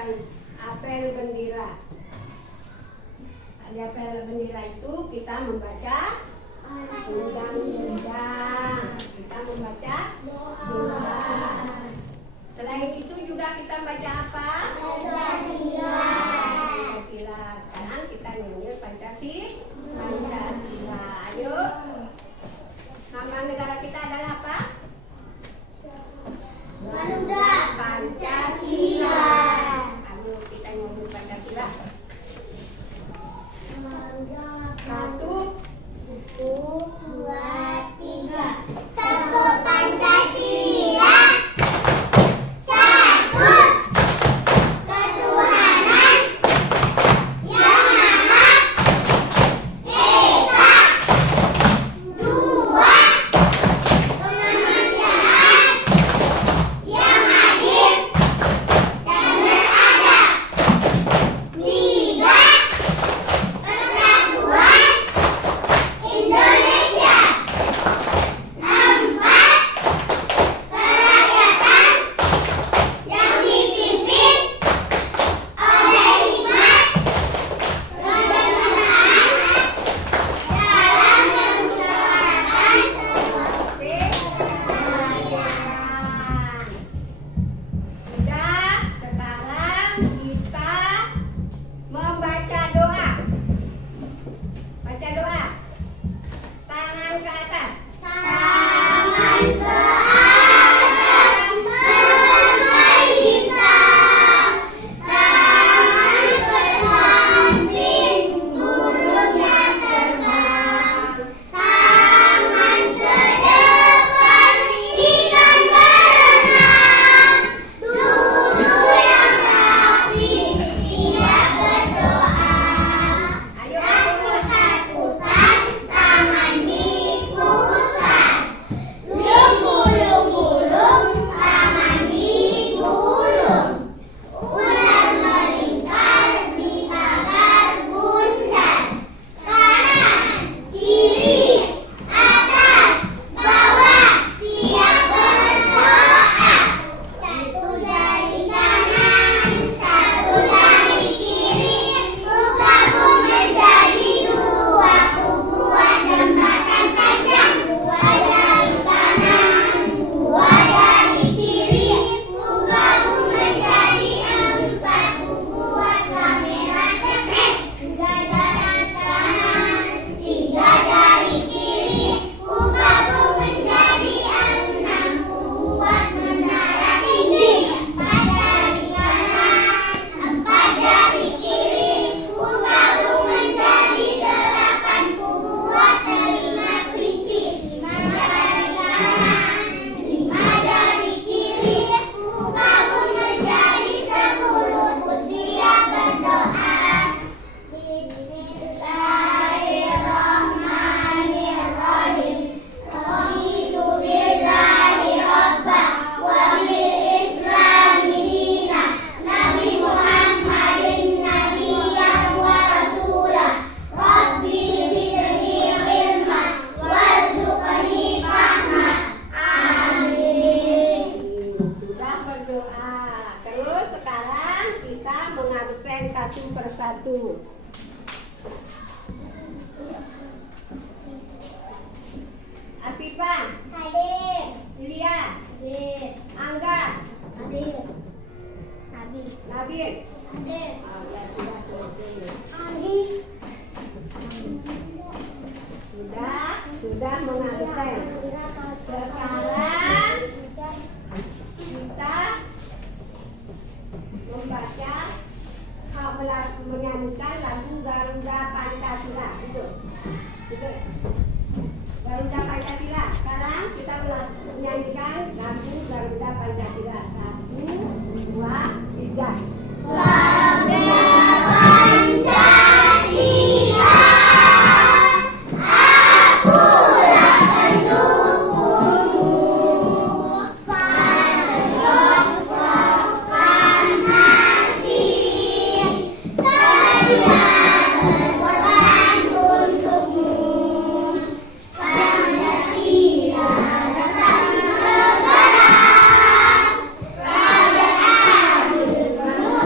tentang apel bendera. Di apel bendera itu kita membaca undang-undang, kita membaca doa. Selain itu juga kita baca apa? Pancasila. Sekarang kita nyanyi Pancasila. Ayo. Nama negara kita adalah apa? Garuda Pancasila. Ayo kita nyanyi Pancasila. Satu, dua, tiga. Tepuk Pancasila. Satu, ketuhanan yang maha esa. Dua, kemanusiaan yang adil dan beradab. Tiga, persatuan Indonesia. Empat, kerakyatan yang dipimpin oleh hikmat kebijaksanaan dalam kemusyawaratan kebangsaan. Sudah, sekarang kita membaca doa. Baca doa. Tangan ke atas. Tangan ke atas mengenai hitam. Tangan ke samping burung yang terbang. Tangan ke depan ikan berenang. Duduk yang rapi siap berdoa. Ayo putar-putar tangan diputar. Gulung-gulung tangan digulung. Ular melingkar di pagar bundar. Kanan, kiri, atas, bawah siap berdoa. Satu jari kanan, satu jari kiri, ku gabung menjadi dua, ku buat jembatan panjang. Dua jari kanan, dua jari kiri, ku gabung menjadi empat, ku buat kamera cekrek. Tiga jari kanan, tiga jari kiri, ku gabung menjadi enam, ku buat menara tinggi. Empat jari kanan, empat jari kiri, ku gabung menjadi delapan, ku buat telinga kelinci. Lima jari kanan, lima jari kiri, ku gabung menjadi 10, ku siap berdoa. Bismillahirrahmanirrahim. Raditu billahi rabba wa bil islami dina. Nabi Muhammadin nabiyyan wa rasulah. Rabbi zidni ilma warzuqni fahma. Amin. Sudah berdoa. Terus sekarang kita mengabsen satu persatu. Afifah, hadir. Ilya, hadir. Angga, hadir. Nabil, hadir. Ya sudah selesai. Sudah mengabsen. Sekarang kita membaca menyanyikan lagu Garuda Pancasila. Itu. Garuda Pancasila. Sekarang kita menyanyikan lagu Garuda Pancasila. 1, 2, 3. Garuda Pancasila, akulah pendukungmu. Panjang proklamasi, sedia berkorban untukmu. Pancasila rasa negara, rakyat adil penuh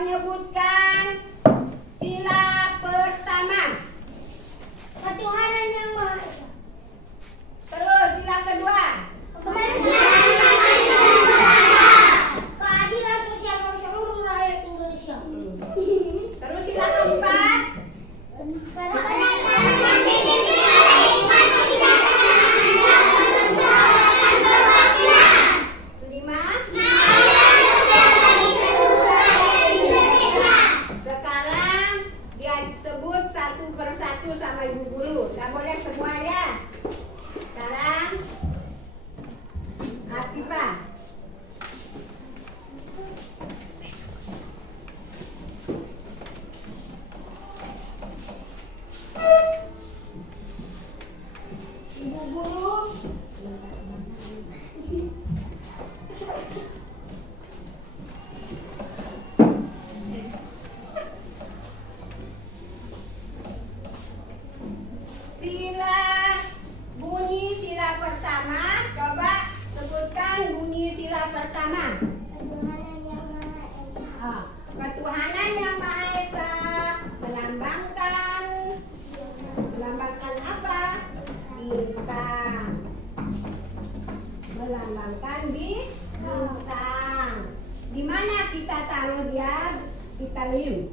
Menyebutkan sila pertama. Ketuhanan yang Maha Esa. Terus sila kedua. Keadilan sosial bagi seluruh rakyat Indonesia. Terus sila keempat. Kelima. Sekarang dia sebut satu persatu sama ibu guru. Tidak boleh semua ya. Sekarang Afifah. Ibu guru. Bunyi sila pertama. Coba sebutkan bunyi sila pertama. Ketuhanan yang Maha Esa melambangkan apa? Bintang. Melambangkan bintang. Di mana kita taruh dia? Kita liu.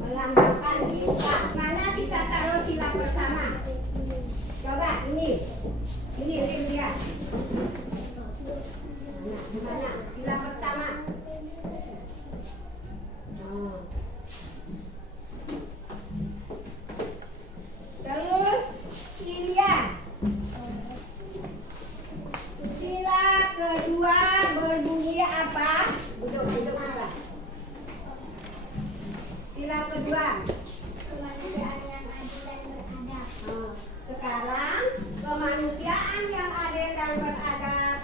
Melambangkan bintang. Mana kita taruh sila pertama? Coba ini lim dia. Di mana? Sila pertama. Terus Silia. Sila kedua berbunyi apa? Duduk apa? Sila kedua. Kemanusiaan yang adil dan beradab. Sekarang kemanusiaan yang adil dan beradab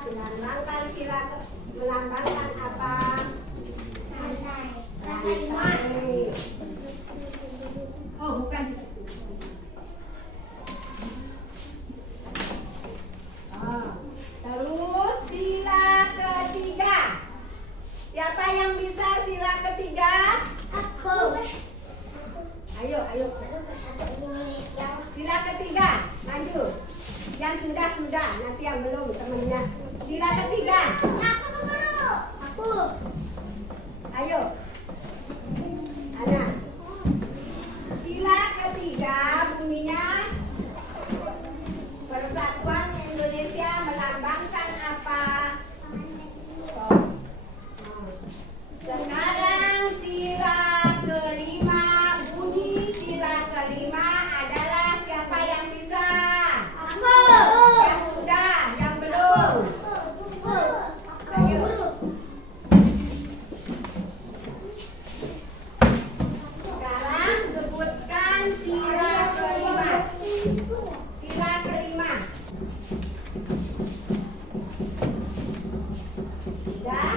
melambangkan apa? Rantai. Oh, bukan. Terus sila ketiga. Siapa yang bisa sila ketiga? Aku. Ayo. Sila ketiga, maju. Yang sudah, nanti yang belum temennya. Sila ketiga. Aku guru. Aku. Ayo. Ana. Sila ketiga bunyinya Persatuan Indonesia melambangkan apa? Sekarang sila kelima, bunyi sila kelima adalah siapa yang bisa? Aku. Yang sudah, yang belum. Ayo. Sekarang sebutkan sila kelima. Sila kelima. Sudah,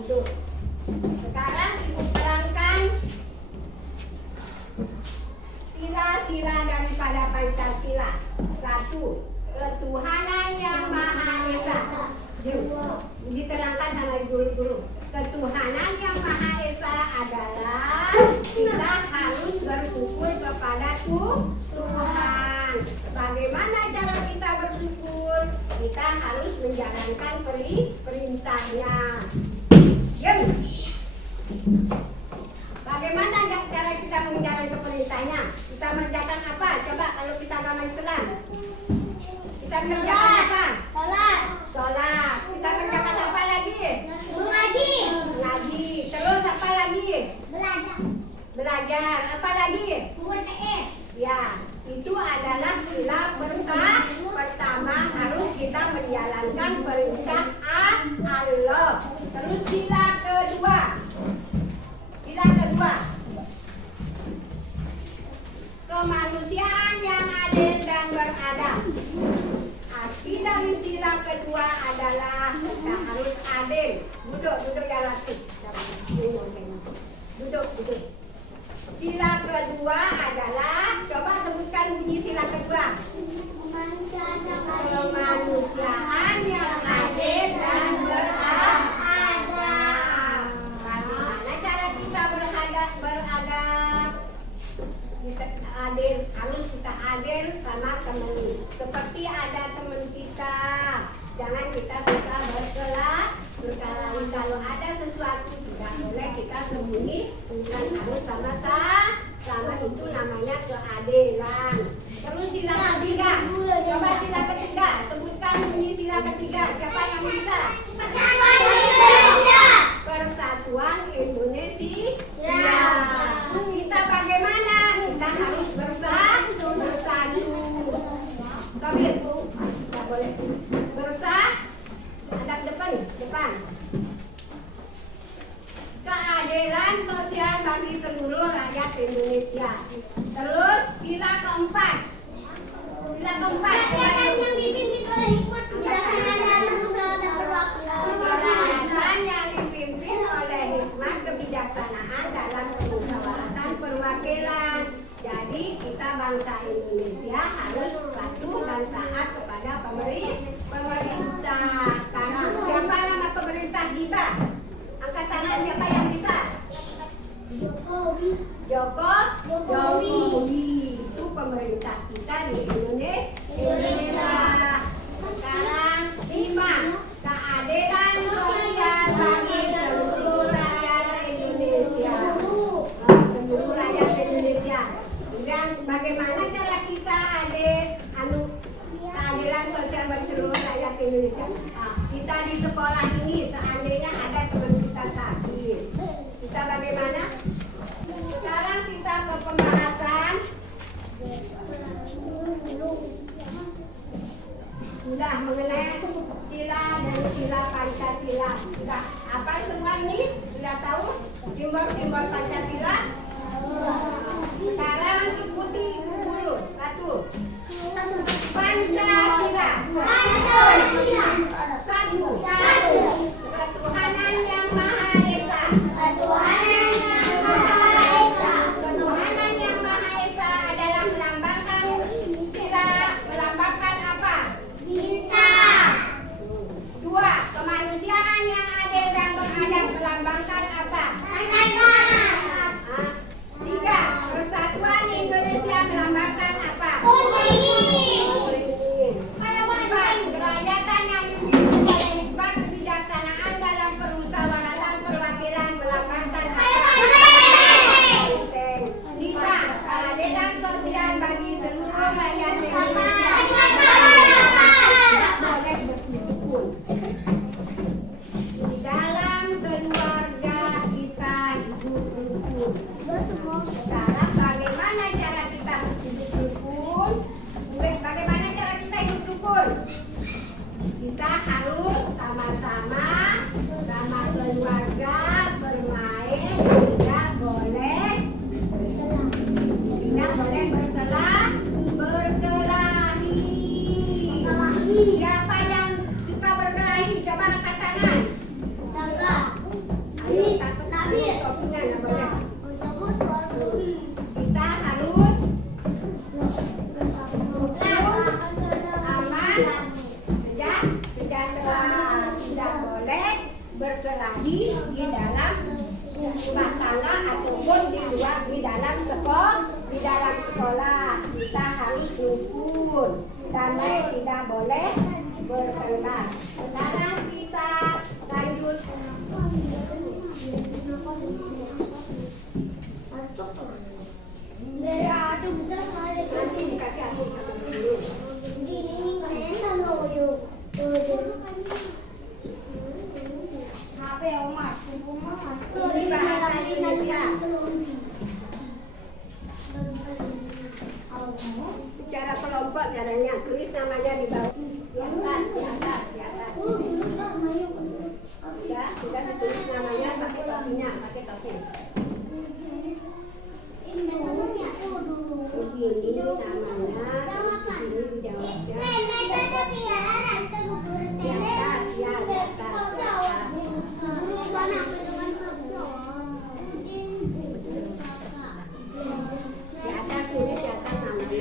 duduk. Sekarang ibu terangkan sila-sila daripada Pancasila. 1. Ketuhanan yang Maha Esa. Diterangkan sama ibu guru. Ketuhanan yang Maha Esa adalah kita harus bersyukur kepada Tuhan. Bagaimana cara kita bersyukur? Kita harus menjalankan perintahnya. Bagaimana cara kita menjalankan perintahnya? Kita mengerjakan apa? Coba kalau kita agama Islam. Kita mengerjakan apa? Sholat. Kita mengerjakan apa lagi? Mengaji. Terus apa lagi? Belajar. Apa lagi? Ya, itu adalah sila pertama harus kita menjalankan perintah Allah. Terus sila kedua. Kemanusiaan yang adil dan beradab. Arti dari sila kedua adalah kita harus adil. Duduk ya Latif. Duduk. Sila kedua adalah, coba sebutkan bunyi sila kedua. Kemanusiaan yang adil teman. Seperti ada teman kita. Jangan kita suka berkelahi. Kalau ada sesuatu tidak boleh kita sembunyi, bukan harus sama-sama. Itu namanya keadilan. Terus sila ketiga. Coba sila ketiga. Sebutkan bunyi sila ketiga. Siapa yang bisa? Persatuan Indonesia. Kita bagaimana? Kita harus bersatu. Kabir, tidak boleh. Hadap depan. Keadilan sosial bagi seluruh rakyat Indonesia. Terus sila keempat. Kedaulatan yang dipimpin oleh hikmat kebijaksanaan dalam kemusyawaratan perwakilan. Jadi kita bangsa Indonesia harus patuh dan taat kepada pemerintah. Sekarang siapa nama pemerintah kita? Angkat tangan siapa yang bisa? Jokowi. Itu pemerintah kita di Indonesia. Sekarang 5. Keadilan sosial bagi seluruh rakyat Indonesia. Dan bagaimana cara kita keadilan sosial bagi seluruh rakyat Indonesia? Kita di sekolah ini seandainya ada teman kita sakit, kita bagaimana? Sekarang kita ke pembahasan. Sudah mengenai sila dan sila Pancasila. Sudah apa semua ini? Sudah tahu simbol-simbol Pancasila? Sekarang ikuti dulu. 1. Pancasila. 1. Ketuhanan yang Maha Esa. Ketuhanan yang Maha Esa adalah melambangkan sila, melambangkan apa? Bintang. 2. Kemanusiaan yang adil dan beradab melambangkan apa? Agama. 3. Persatuan Indonesia melambangkan apa? Kerakyatan yang dipimpin oleh hikmat kebijaksanaan dalam permusyawaratan perwakilan melambangkan apa? 5. Keadilan sosial bagi seluruh rakyat Indonesia. Boleh berkumpul. Di dalam keluarga kita hidup rukun. Sekarang bagaimana cara kita hidup rukun? Bagaimana cara kita hidup rukun? Kita harus sama-sama sama keluarga bermain, tidak boleh berkelahi. Siapa yang suka berkelahi? Coba angkat tangan. Ayo, takut topinya nggak boleh. Kita harus aman, sejahtera. Tidak boleh berkelahi di dalam rumah tangga ataupun di luar, di dalam sekolah. Kita harus rukun, damai, tidak boleh bertengkar. Sekarang kita lanjut. Nanti dikasih aku dulu. Ini bahasa Indonesia. Cara kelompok caranya, tulis namanya di bawah. Di atas. Ya, sudah ditulis namanya pakai topinya, pakai topi. Ini namanya, ini dijawabnya. Di atas tulis di atas namanya.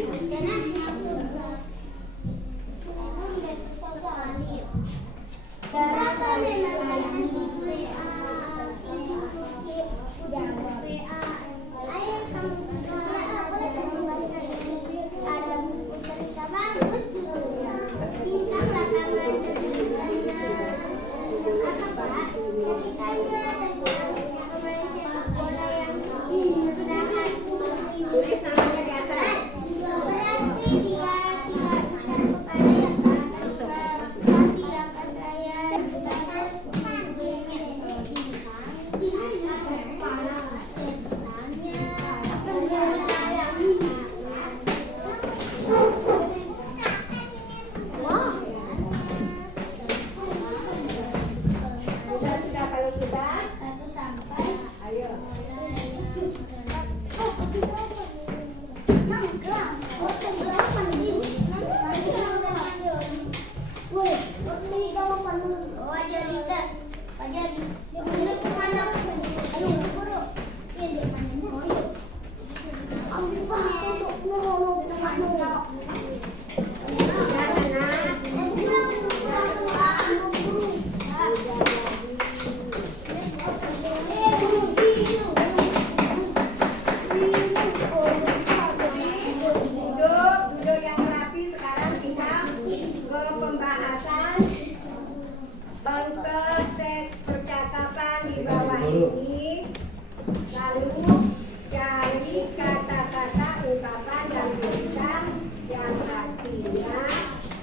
artinya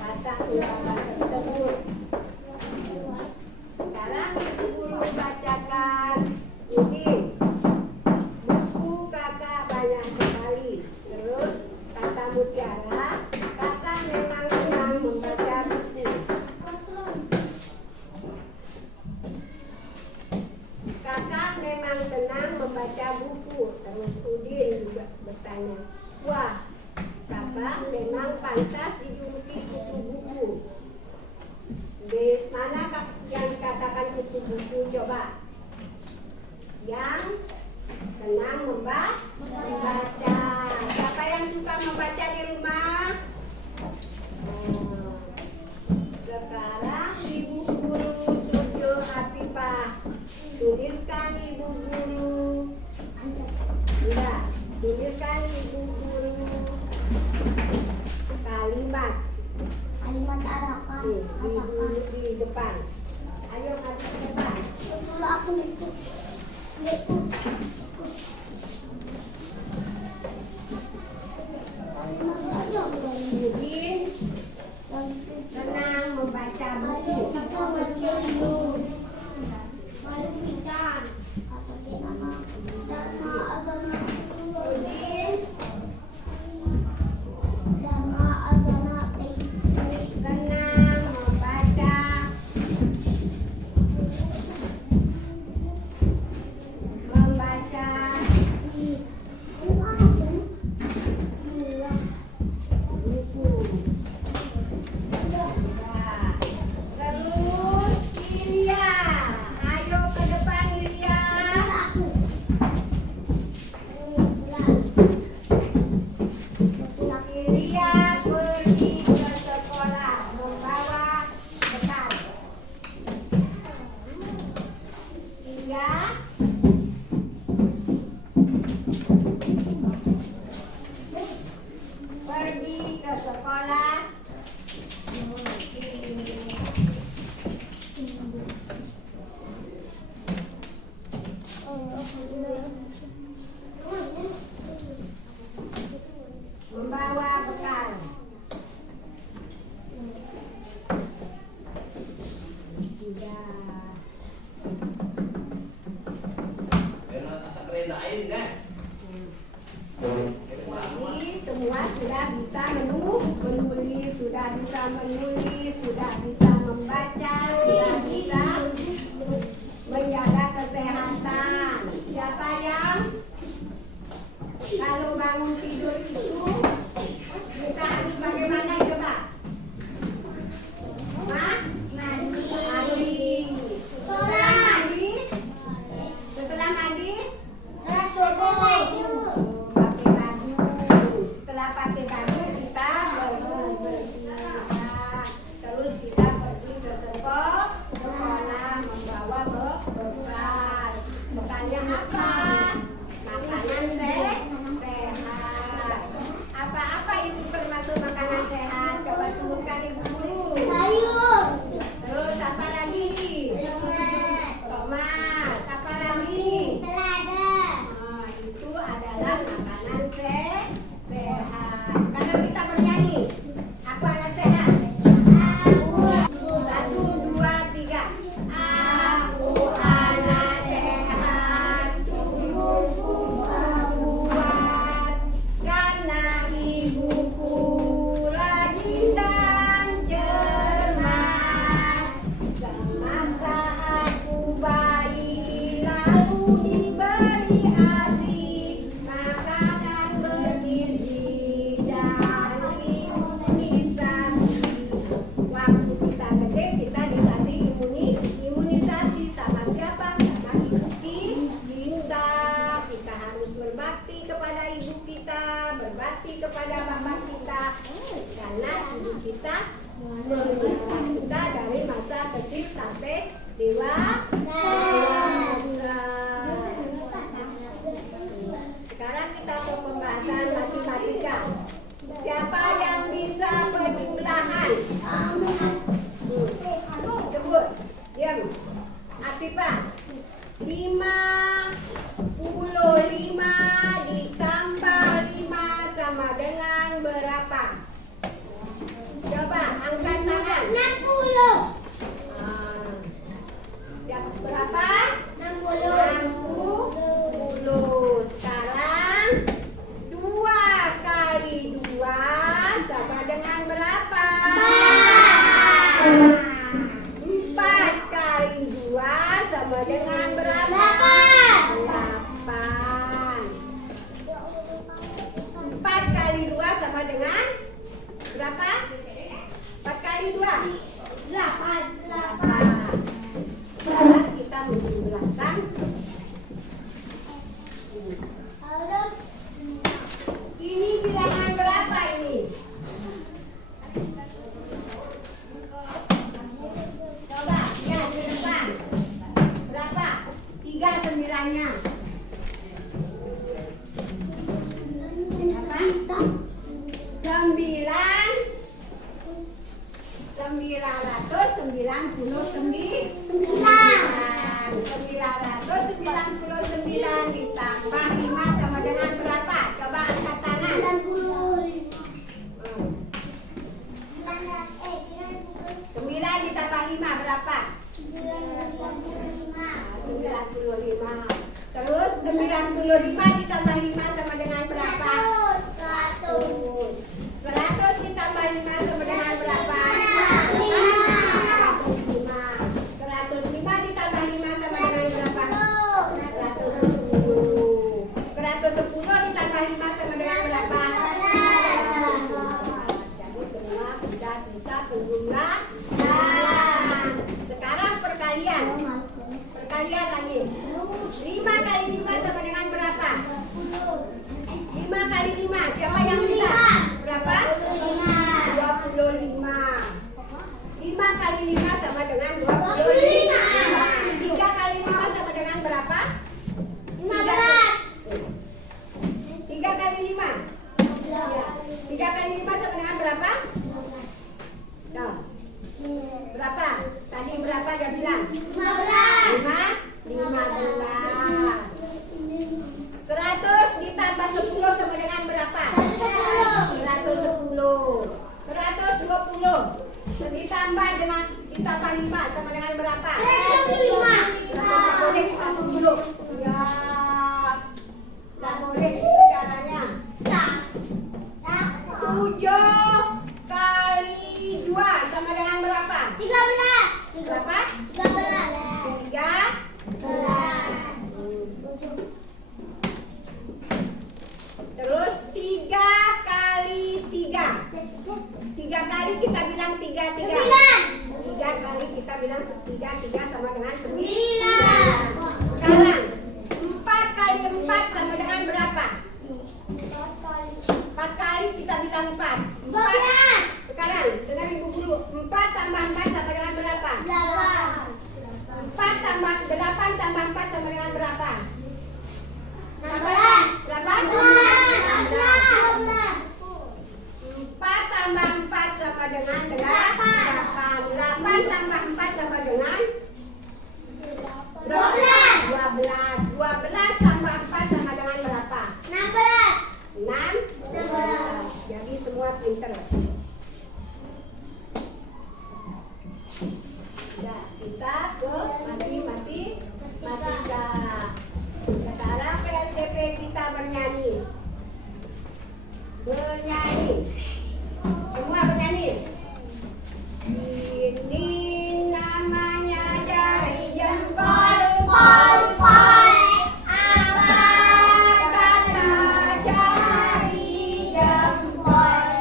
kata ungkapan tersebut. Sekarang ibu guru bacakan Udin. Buku kakak banyak sekali. Terus kata Mutiara, kakak memang senang membaca buku. Kakak memang senang membaca buku. Terus Udin juga bertanya, wah, kakak memang pantas dijuluki kutu buku. Di mana yang dikatakan kutu buku? Coba. Yang senang membaca. Siapa yang suka membaca di rumah? Sekarang ibu guru Suryo Hafifah, tuliskan ibu guru. Enggak, tuliskan ibu guru kalimat Arafah. di depan. Ayo maju ke depan. Dulu aku ikut. Udin senang membaca buku. Udin senang membaca buku. Terus Ilya, ayo ke depan Ilya. Ilya pergi ke sekolah membawa bekal. Ilya pergi ke sekolah. Membawa bekal. Sudah. Jadi semua sudah bisa menulis, sudah bisa menulis, sudah bisa membaca, sudah bisa menjaga kesehatan. Siapa yang kalau bangun tidur itu buka harus bagaimana coba? Mandi. Setelah mandi? Pakai baju. Setelah pakai baju kita bersih-bersih. Terus kita pergi ke sekolah membawa bekal. Bekalnya apa? Makanan sehat. Apa-apa itu termasuk makanan sehat? Coba sebutkan ibu guru. Terus apa lagi? Tomat. Apa lagi? Nah, itu adalah makanan sehat. Sekarang kita bernyanyi. Aku anak sehat. 1, 2, 3. Aku anak sehat, tubuhku kuat, karena ibuku rajin dan cermat. Semasa aku bayi lalu diberi ASI, makanan bergizi dan imunisasi. Waktu kita gede kita dikasih imunisasi sama siapa? Sama ibu kita. Kita harus berbakti kepada ibu kita, berbakti kepada bapak kita, karena ibu kita memelihara kita dari masa kecil sampai dewasa. Sekarang kita ke pembahasan matematika. Siapa yang bisa penjumlahan? Sebut. Diam. Hafifah. 55 ditambah 5 sama dengan berapa? 4 kali 2 sama dengan berapa? 8. 4 kali 2 sama dengan berapa? 4 kali 2 8. Sekarang kita menjumlahkan. Ini bilangan berapa ini? Coba, ya di depan. Berapa? 3 sembilannya. Apa? 999 ditambah 5 sama dengan berapa? Coba angkat tangan. 9 ditambah 5 berapa? 95. Terus 95 ditambah 5 sama dengan berapa? 100. 100 ditambah 5 sama dengan berapa? 105 ditambah 5 sama dengan berapa? 110. 110 ditambah 5 sama dengan berapa? Jadi semua sudah bisa berjumlah. Sekarang perkalian. Perkalian lagi. 5 kali 5 sama dengan berapa? 5 kali 5. Siapa yang bisa? Berapa? 25. 5 kali 5 sama dengan 25. 3 kali 5 sama dengan berapa? 3 kali 5. 3 kali 5 sama dengan berapa? Nah, berapa? Tadi berapa dia bilang? 15. 100 ditambah 10 sama dengan berapa? 110. 120 ditambah dengan ditambah 5 sama dengan berapa? 105. Boleh dihitung dulu. Ya, nggak boleh itu caranya. 7 kali 2 sama dengan berapa? 13. Berapa? 13. Terus 3 kali 3. 3 kali kita bilang 3. 3 kali kita bilang 3 sama dengan 9. Sekarang 4 kali 4 sama dengan berapa? 4 kali kita bilang 4. 4. Sekarang dengan ibu guru, 4 tambah 4 sama dengan berapa? 4 tambah 8 tambah 4 sama dengan berapa? 4 tambah 4 sama dengan 8. 8 tambah 4 sama dengan 12. 12 tambah 4 sama dengan berapa? 16. Jadi semua pinter. Ya, kita ke matematika. Sekarang PSDP kita bernyanyi. Semua bernyanyi. Ini namanya jari jempol. Apa kata jari jempol?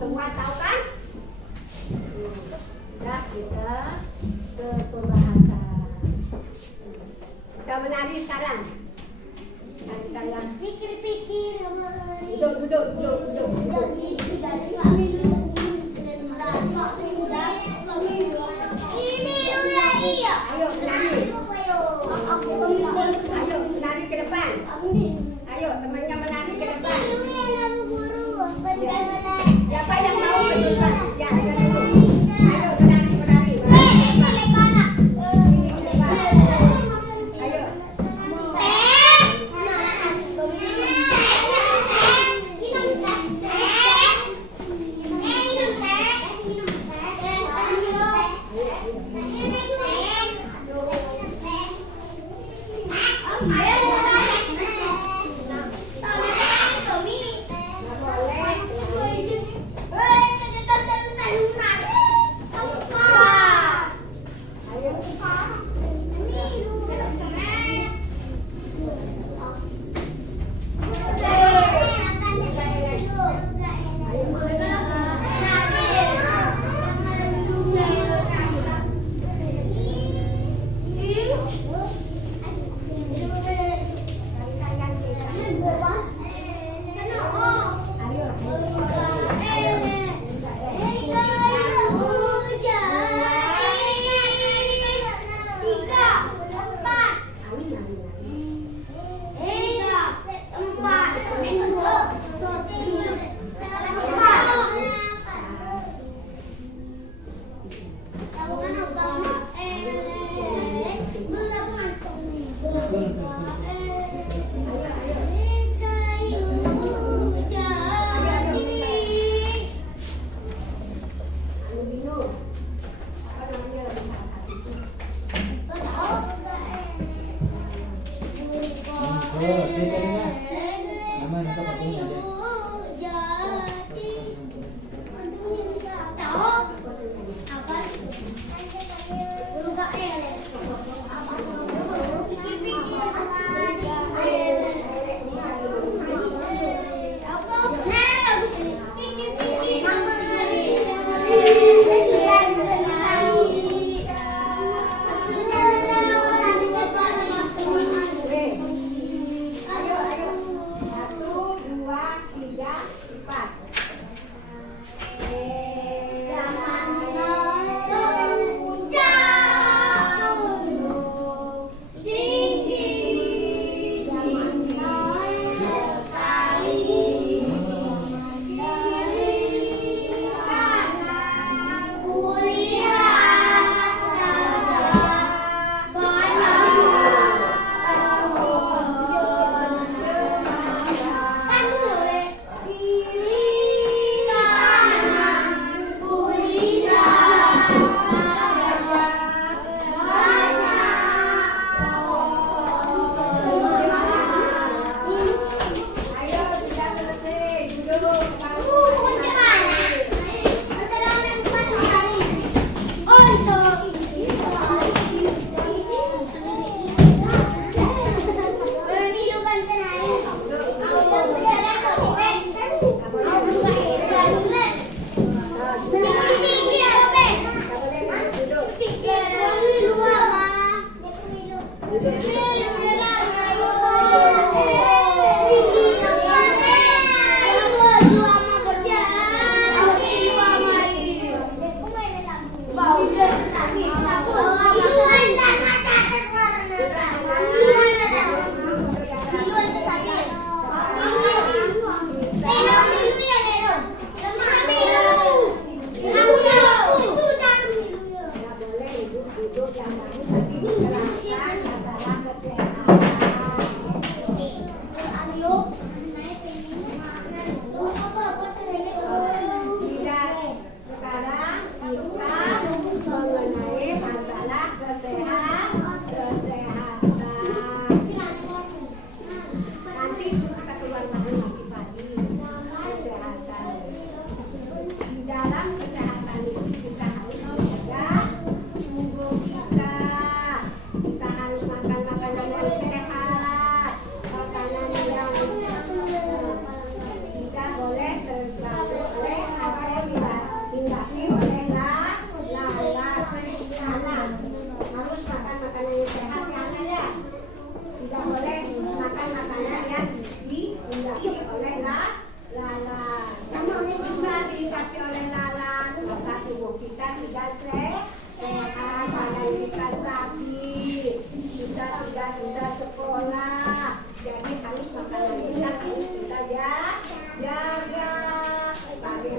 Semua tahu kan? Ya, kita ke pembahasan. Kita menari sekarang. Menari. Pikir-pikir Duduk. Ayo menari. Ayo menari ke depan. Ayo temannya menari ke depan. Siapa yang mau ke depan? Ya, ke depan. Ayo menari. Ayo.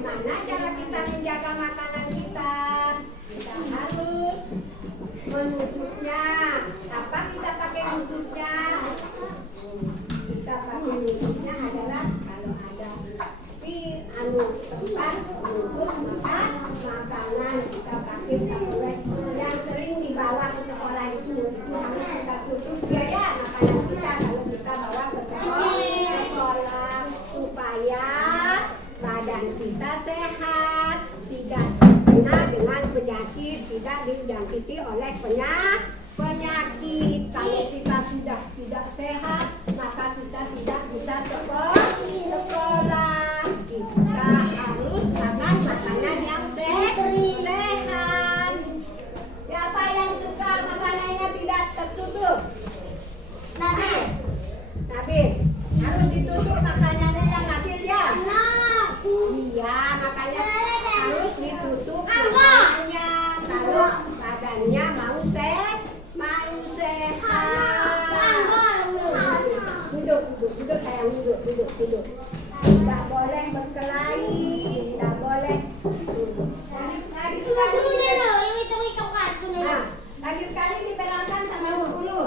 Bagaimana cara kita menjaga makanan kita? Kita harus menutupnya. Apa kita pakai nutupnya? Kita pakai nutupnya adalah kalau ada tempat untuk makan makanan kita pakai tablet yang sering dibawa ke sekolah itu harus kita tutup dia ya makanan kita kalau kita bawa ke sekolah supaya badan kita sehat, tidak terkena dengan penyakit, tidak dijangkiti oleh penyakit. Kalau kita sudah tidak sehat, maka kita tidak bisa sekolah. Kita harus makan makanan yang sehat. Siapa yang suka makanannya tidak tertutup? Nabil. Harus ditutup makanannya yang Nabil ya? Iya, makanya harus ditutup makanannya. Harus badannya mau sehat. Duduk sayang, duduk. Tidak boleh berkelahi, tidak boleh. Lagi sekali diterangkan sama guru.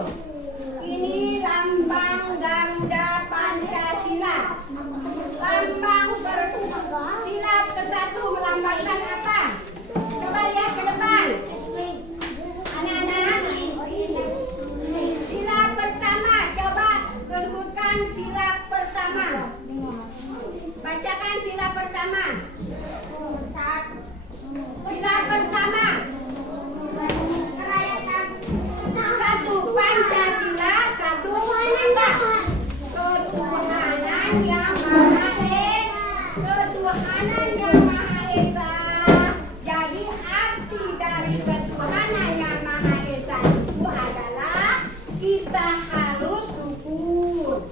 Ini lambang Garuda Pancasila. Lambang sila ke-1 melambangkan apa? Coba lihat ke depan. Anak-anak, sila pertama, coba sebutkan sila pertama. Bacakan sila pertama. Sila pertama. 1 Pancasila, 1 apa? Ketuhanan yang Maha Esa. Ketuhanan yang Maha Esa. Jadi arti dari ketuhanan yang Maha Esa itu adalah kita harus syukur,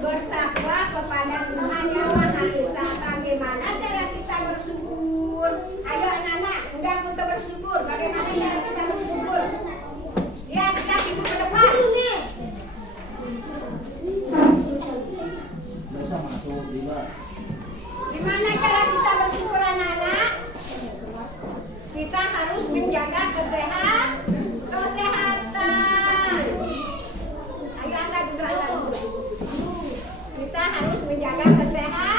bertakwa kepada Tuhan yang Maha Esa. Bagaimana cara kita bersyukur? Ayo anak-anak, undang untuk bersyukur. Bagaimana cara kita bersyukur? Lihat ibu ke depan. Gimana cara kita bersyukur anak-anak? Kita harus menjaga kesehatan. Ayo angkat juga angkat. Kita harus menjaga kesehatan.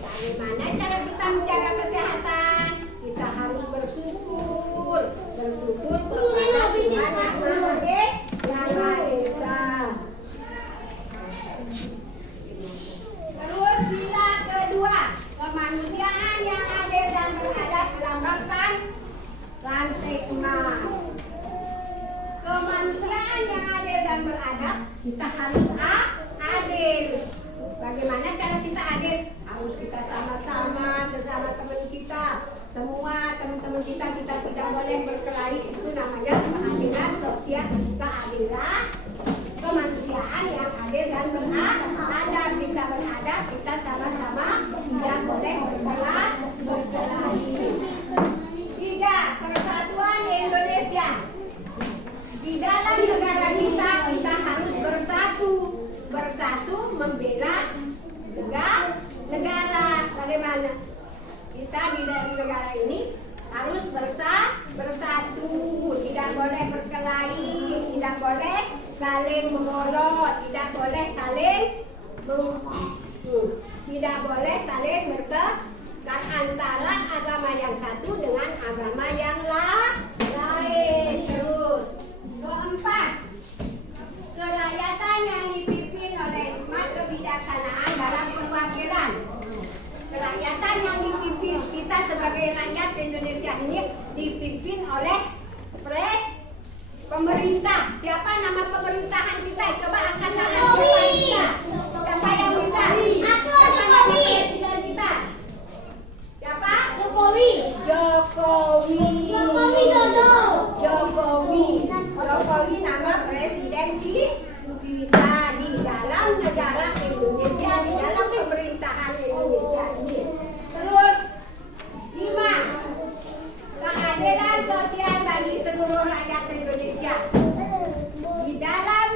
Bagaimana cara kita menjaga kesehatan? Kita harus bersyukur kepada Tuhan yang Maha Esa. Terus sila kedua, kemanusiaan yang adil dan beradab melambangkan rantai emas. Kemanusiaan yang adil dan beradab, kita harus adil. Bagaimana cara kita adil? Harus kita sama-sama bersama teman kita. Semua teman-teman kita tidak boleh berkelahi. Itu namanya keadilan sosial, keadilan kemanusiaan yang adil dan beradab. Kita beradab, kita sama-sama tidak boleh berkelahi. 3. Persatuan Indonesia. Di dalam negara kita harus bersatu membela negara. Bagaimana? Kita di dalam negara ini harus bersatu, tidak boleh berkelahi, tidak boleh saling mengolok, tidak boleh saling berkelahi antara agama yang satu dengan agama yang lain. Terus 4. Kerakyatan yang dipimpin oleh hikmat kebijaksanaan dalam perwakilan. Kerakyatan yang dipimpin, kita sebagai rakyat Indonesia ini dipimpin oleh pemerintah. Siapa nama pemerintahan kita? Coba angkat tangan. Siapa yang bisa? Siapa nama presiden kita? Siapa? Jokowi nama presiden kita di dalam negara Indonesia, di dalam pemerintahan Indonesia ini. Terus 5. Keadilan sosial bagi seluruh rakyat Indonesia. Di dalam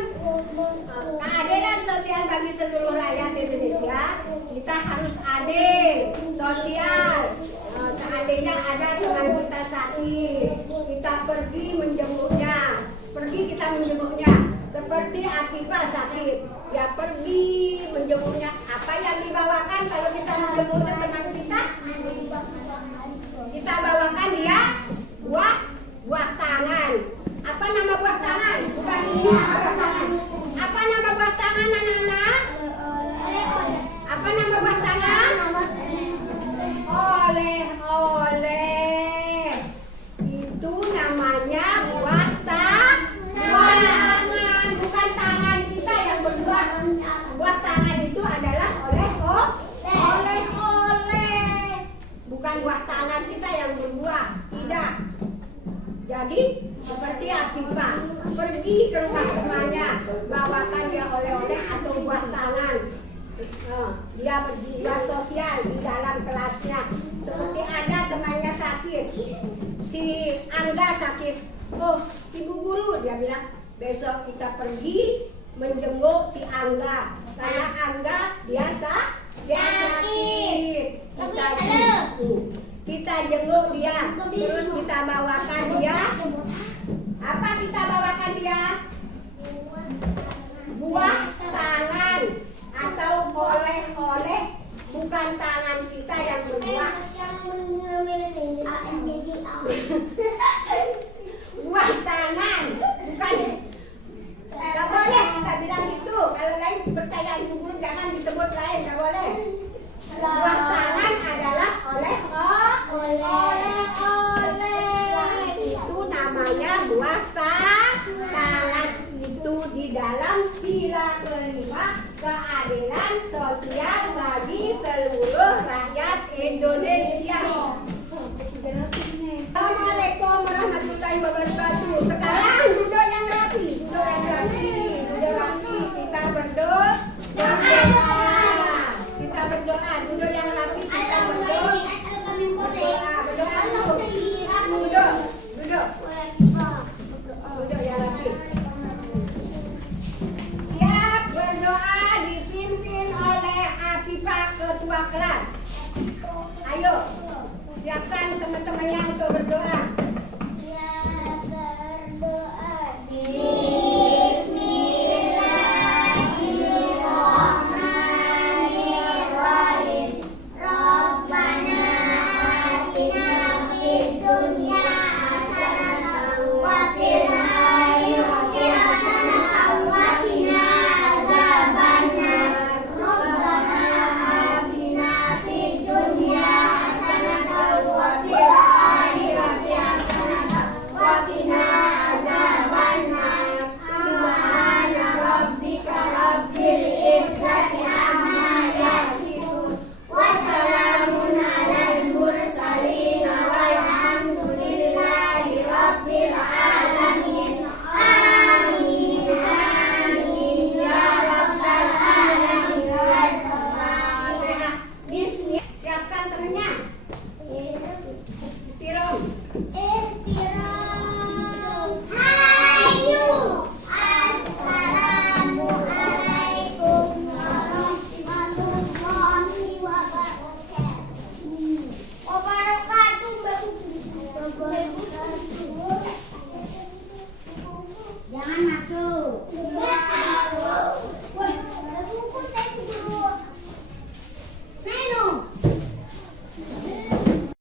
keadilan sosial bagi seluruh harus adil, sosial. Seandainya ada teman kita sakit, kita pergi menjenguknya. Seperti Afifah sakit, ya pergi menjenguknya. Apa yang dibawakan kalau kita menjenguk teman kita? Kita bawakan dia buah tangan. Apa nama buah tangan? Bukan ini buah tangan. Apa nama buah tangan, anak-anak? Apa nama buah tangan? Oleh-oleh. Itu namanya buah tangan. Bukan tangan kita yang berbuah. Buah tangan itu adalah oleh-oleh. Bukan buah tangan kita yang berbuah. Tidak. Jadi seperti Afifah, pergi ke rumah temannya, bawakan dia oleh-oleh atau buah tangan. Dia berjiwa sosial di dalam kelasnya. Seperti ada temannya sakit, si Angga sakit. Oh, ibu guru, dia bilang besok kita pergi menjenguk si Angga karena Angga dia sakit. Kita jenguk dia, terus kita bawakan dia. Apa kita bawakan dia? Buah tangan atau oleh-oleh, bukan tangan kita yang berbuah. Buah tangan, bukan. Gak boleh kita bilang gitu. Kalau lain pertanyaan ibu guru jangan disebut lain, gak boleh. Buah tangan adalah oleh-oleh. Itu namanya buah tangan. Itu di dalam sila kelima, keadilan sosial bagi seluruh rakyat Indonesia. Assalamualaikum warahmatullahi wabarakatuh. Sekarang duduk yang rapi. Kita berdoa. Duduk yang rapi, kita berdoa. Berdoa dulu. Duduk yang rapi. Siap berdoa dipimpin oleh Afifah ketua kelas. Ayo, siapkan teman-temannya untuk berdoa.